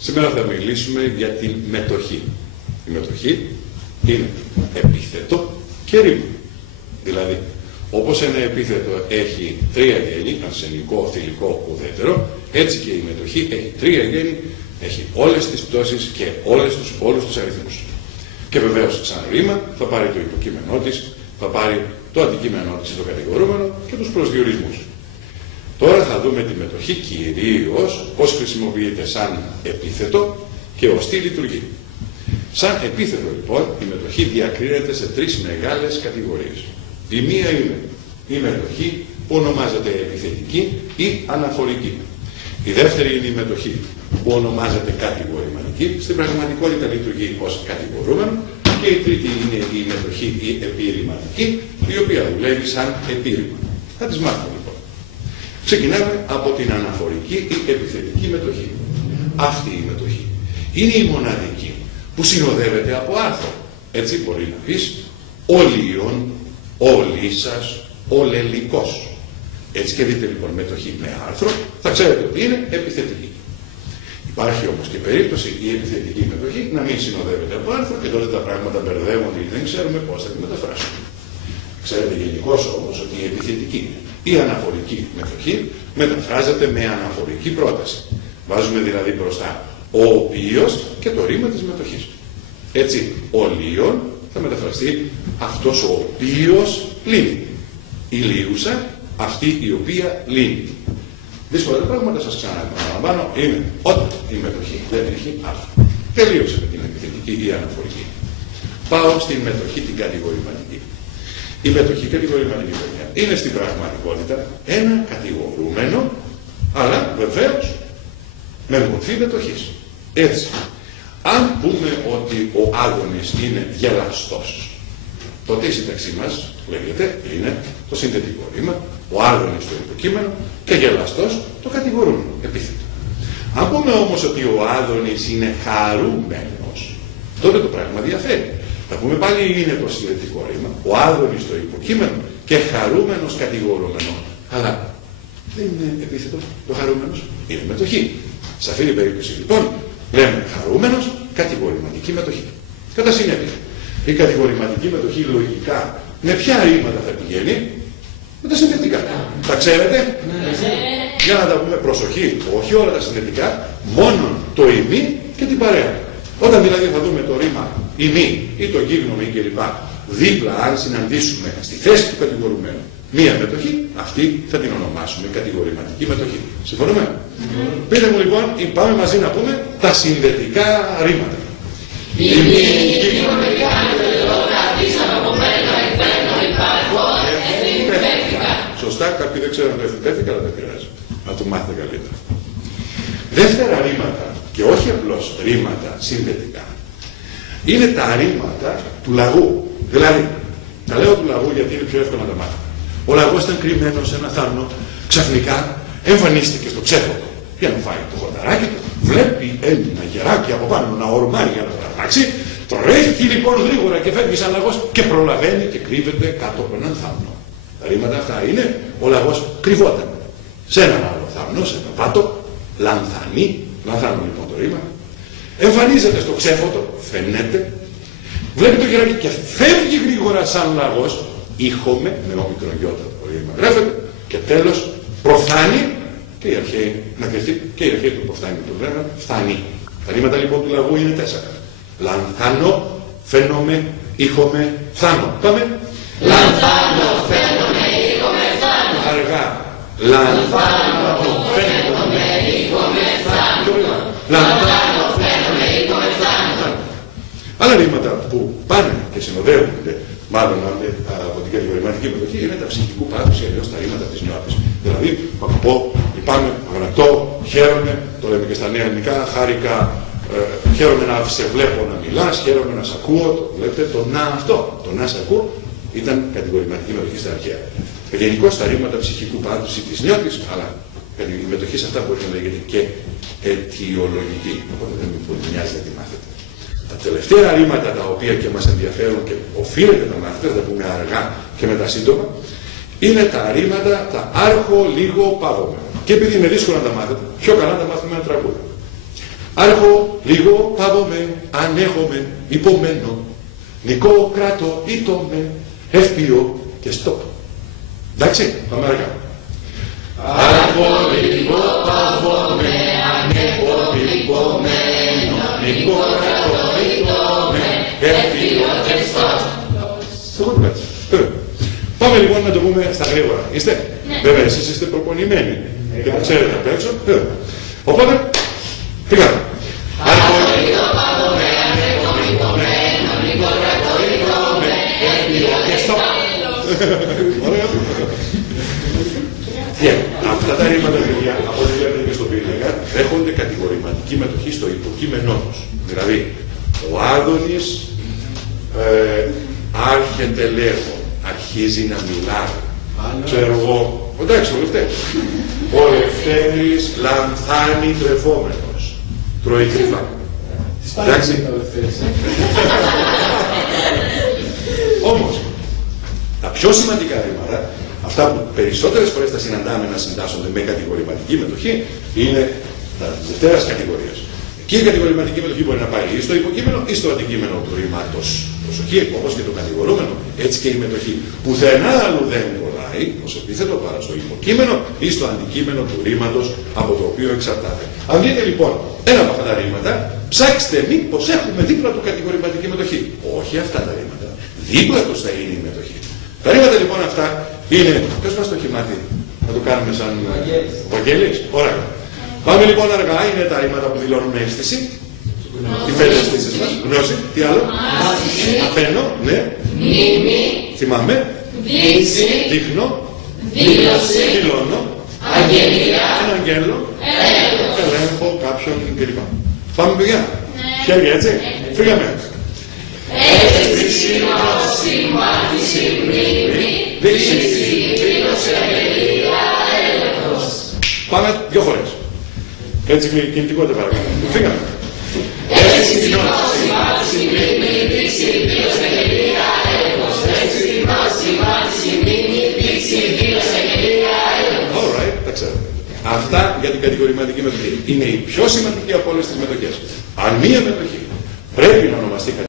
Σήμερα θα μιλήσουμε για την μετοχή. Η μετοχή είναι επίθετο και ρήμα. Δηλαδή, όπως ένα επίθετο έχει τρία γέννη, αρσενικό, θηλυκό, ουδέτερο, έτσι και η μετοχή έχει τρία γέννη, έχει όλες τις πτώσεις και όλους τους αριθμούς. Και βεβαίως, σαν ρήμα, θα πάρει το υποκείμενό της, θα πάρει το αντικείμενό της, το κατηγορούμενο και τους προσδιορισμούς. Τώρα θα δούμε τη μετοχή κυρίως πώς χρησιμοποιείται σαν επίθετο και ως τι λειτουργεί. Σαν επίθετο λοιπόν η μετοχή διακρίνεται σε τρεις μεγάλες κατηγορίες. Η μία είναι η μετοχή που ονομάζεται επιθετική ή αναφορική. Η δεύτερη είναι η μετοχή που ονομάζεται κατηγορηματική, στην πραγματικότητα λειτουργεί ως κατηγορούμενο, και η τρίτη είναι η μετοχή η επιρρηματική, η οποία δουλεύει σαν επίρρημα. Θα τις μάθουμε λοιπόν. Ξεκινάμε από την αναφορική ή επιθετική μετοχή. Αυτή η μετοχή είναι η μοναδική που συνοδεύεται από άρθρο. Έτσι μπορεί να πεις ολίων, ολίσας, ολελικός. Έτσι και δείτε λοιπόν μετοχή με άρθρο, θα ξέρετε ότι είναι επιθετική. Υπάρχει όμως και περίπτωση η επιθετική μετοχή να μην συνοδεύεται από άρθρο και τότε τα πράγματα μπερδεύονται ή δεν ξέρουμε πώς θα τη μεταφράσουμε. Ξέρετε γενικώς όμως ότι η επιθετική ή αναφορική μετοχή μεταφράζεται με αναφορική πρόταση. Βάζουμε δηλαδή μπροστά ο οποίος και το ρήμα της μετοχής. Έτσι, ο λίον θα μεταφραστεί αυτός ο οποίος λύνει. Η λίουσα αυτή η οποία λύνει. Δύσκολα πράγματα σας ξαναπαραλαμβάνω είναι όταν η μετοχή δεν έχει άρθρο. Τελείωσε με την επιθετική ή αναφορική. Πάω στην μετοχή την κατηγορηματική. Η μετοχή κατηγορηματική είναι στην πραγματικότητα ένα κατηγορούμενο, αλλά βεβαίως με μορφή μετοχής. Έτσι, αν πούμε ότι ο άγωνης είναι γελαστός, τότε η σύνταξή μας λέγεται είναι το συνθετικό ρήμα, ο άγωνης το υποκείμενο και γελαστός το κατηγορούμενο, επίθετο. Αν πούμε όμως ότι ο άγωνης είναι χαρούμενος, τότε το πράγμα διαφέρει. Θα πούμε πάλι είναι το συνθετικό ρήμα, ο άγωνης το υποκείμενο και χαρούμενος κατηγορούμενο. Αλλά δεν είναι επίθετο το χαρούμενος, είναι μετοχή. Σε αυτή την περίπτωση λοιπόν λέμε χαρούμενος, κατηγορηματική μετοχή. Κατά συνέπεια, η κατηγορηματική μετοχή λογικά με ποια ρήματα θα πηγαίνει? Με τα συνθετικά. Τα ξέρετε? Για να τα πούμε προσοχή, όχι όλα τα συνθετικά, μόνο το ημί και την παρέα. Όταν δηλαδή θα δούμε το ρήμα ημί ή το γίγνωμο ή κλπ. Δίπλα, αν συναντήσουμε στη θέση του κατηγορουμένου μία μετοχή, αυτή θα την ονομάσουμε κατηγορηματική μετοχή. Συμφωνούμε? Πείτε μου λοιπόν, πάμε μαζί να πούμε τα συνδετικά ρήματα. Σωστά, κάποιοι δεν ξέρουν το εφηβεύτηκα, αλλά δεν πειράζει. Να το μάθετε καλύτερα. Δεύτερα ρήματα, και όχι απλώς ρήματα συνδετικά, είναι τα ρήματα του λαγού. Δηλαδή, τα λέω του λαγού γιατί είναι πιο εύκολο να τα μάθουμε. Ο λαγός ήταν κρυμμένος σε ένα θάμνο, ξαφνικά εμφανίστηκε στο ξέφωτο. Για να φάει το χορταράκι του, βλέπει ένα γεράκι από πάνω να ορμάει για να παρατάξει. Τρέχει λοιπόν γρήγορα και φεύγει σαν λαγός και προλαβαίνει και κρύβεται κάτω από έναν θάμνο. Τα ρήματα αυτά είναι ο λαγός κρυβόταν σε έναν άλλο θάμνο, σε ένα πάτο, λανθανή, λανθάνο λοιπόν το ρήμα, εμφανίζεται στο ξέφωτο, φαίνεται, βλέπει το γεράκι και φεύγει γρήγορα σαν λαγός, ήχομε με όμικρον γιώτα το ρήμα γράφεται, και τέλος προφθάνει και η αρχαίη να κρυφτεί και η αρχαίη του προφθάνει το ρήμα φτάνει. Τα ρήματα λοιπόν του λαγού είναι 4. Λανθάνω, φαίνομαι, ήχομε, θάνο. Πάμε. Λανθάνω, φαίνομαι, ήχομε, θάνο. Αργά. Λανθάνω, φαίνομαι, ήχομε, θάνο. Λανθάνω, φαίνομαι, ήχομε, θάνο. Άλλα ρήματα που πάνε και συνοδεύονται μάλλον από την κατηγορηματική μετοχή είναι τα ψυχικού πάθους ή αλλιώς τα ρήματα της νιώτης. Δηλαδή, αγαπώ, λυπάμαι, αγανακτώ, χαίρομαι, το λέμε και στα νέα ελληνικά, χάρηκα, χαίρομαι να σε βλέπω να μιλάς, χαίρομαι να σ' ακούω, το βλέπετε, το να αυτό, το να σ' ακούω, ήταν κατηγορηματική μετοχή στα αρχαία. Γενικώς τα ρήματα ψυχικού πάθους ή της νιώτης, αλλά η μετοχή σε αυτά μπορεί να λέγεται και αιτιολογική. Οπότε δεν με μοιάζει να τη μάθετε. Τα τελευταία ρήματα τα οποία και μας ενδιαφέρουν και οφείλετε να μάθετε, θα τα πούμε αργά και μετά σύντομα, είναι τα ρήματα, τα άρχο, λίγο, πάγωμα. Και επειδή είναι δύσκολο να τα μάθετε, πιο καλά να τα μάθουμε ένα τραγούδι. Άρχω, λίγο, πάβομαι, ανέχομαι, υπομένω. Νικό, κράτο, ήττομαι, εύπιο και στόπ. Εντάξει, πάμε αργά. Άρχω, λίγο, πάβομαι, ανέχομαι, υπομένω. Νικό, κράτο, ήττομαι, εύπιο και στόπ. Εγώ το έτσι. Πάμε λοιπόν να το πούμε στα γρήγορα. Είστε? Ναι. Βέβαια, εσείς είστε προπονημένοι. Και το ξέρετε απ' έξω. Οπότε, πήγαμε. Άρχω, λίγο, πάβομαι, ανέχομαι, υπομένω. Νικό, κράτο, ήττομαι, εύπιο και στόπ. Ωραία. Αυτά τα ρήματα, παιδιά, από ό,τι βλέπετε και στο πίνακα, δέχονται κατηγορηματική μετοχή στο υποκείμενό τους. Δηλαδή, ο Άδωνης άρχεται λέγω, αρχίζει να μιλάει. Ξέρω εγώ, εντάξει, ο Λευτέρης. Ο Λευτέρης λανθάνει τρεφόμενος. Τρώει κρυφά. Εντάξει. Όμως, τα πιο σημαντικά ρήματα, αυτά που περισσότερες φορές τα συναντάμε να συντάσσονται με κατηγορηματική μετοχή, είναι τα δευτέρας κατηγορίας. Εκεί η κατηγορηματική μετοχή μπορεί να πάει ή στο υποκείμενο ή στο αντικείμενο του ρήματος. Προσοχή, όπως και το κατηγορούμενο, έτσι και η μετοχή. Πουθενά άλλου δεν κολλάει ως επίθετο παρά στο υποκείμενο ή στο αντικείμενο του ρήματος από το οποίο εξαρτάται. Αν δείτε λοιπόν ένα από αυτά τα ρήματα, ψάξτε μήπως έχουμε δίπλα του κατηγορηματική μετοχή. Όχι αυτά τα ρήματα. Δίπλα τους θα είναι η μετοχή. Τα ρήματα λοιπόν αυτά είναι. Ποιος μας το έχει μάθει να το κάνουμε σαν Βαγγέλης? Ωραία. Πάμε λοιπόν αργά, είναι τα ρήματα που δηλώνουν αίσθηση. Τι πέντε αισθήσεις μας? Γνώση, τι άλλο? Μαθαίνω, ναι. Μνήμη. Θυμάμαι. Δείξη. Δείχνω. Δήλωση. Δηλώνω. Αγγελία. Ένα αγγέλο. Έλεγχος. Ελέγχω κάποιον κλπ. Πάμε παιδιά. Χέρια έτσι. Φύγαμε. Αίσθηση, γνώση, μάθηση, μνήμη. Δείξη. Δήλωση. Αγγελία. Έλεγχος. Πάμε δυο φορές. Έτσι κινητικότητα παρακαλώ. Φύγαμε. Αίσθηση, γνώση, μάθηση, μνήμη. Δείξη. Δήλωση. Αγγελία. Έλεγχος. Αίσθηση, γνώση, μάθηση, μνήμη. Δείξη. Δήλωση. Αγγελία. Έλεγχος. Alright, τα ξέρετε. Αυτά για την κατηγορηματική μετοχή. Είναι η πιο σημαντική από όλες τις μετοχές. Αν μία μετοχή πρέπει να ονομαστεί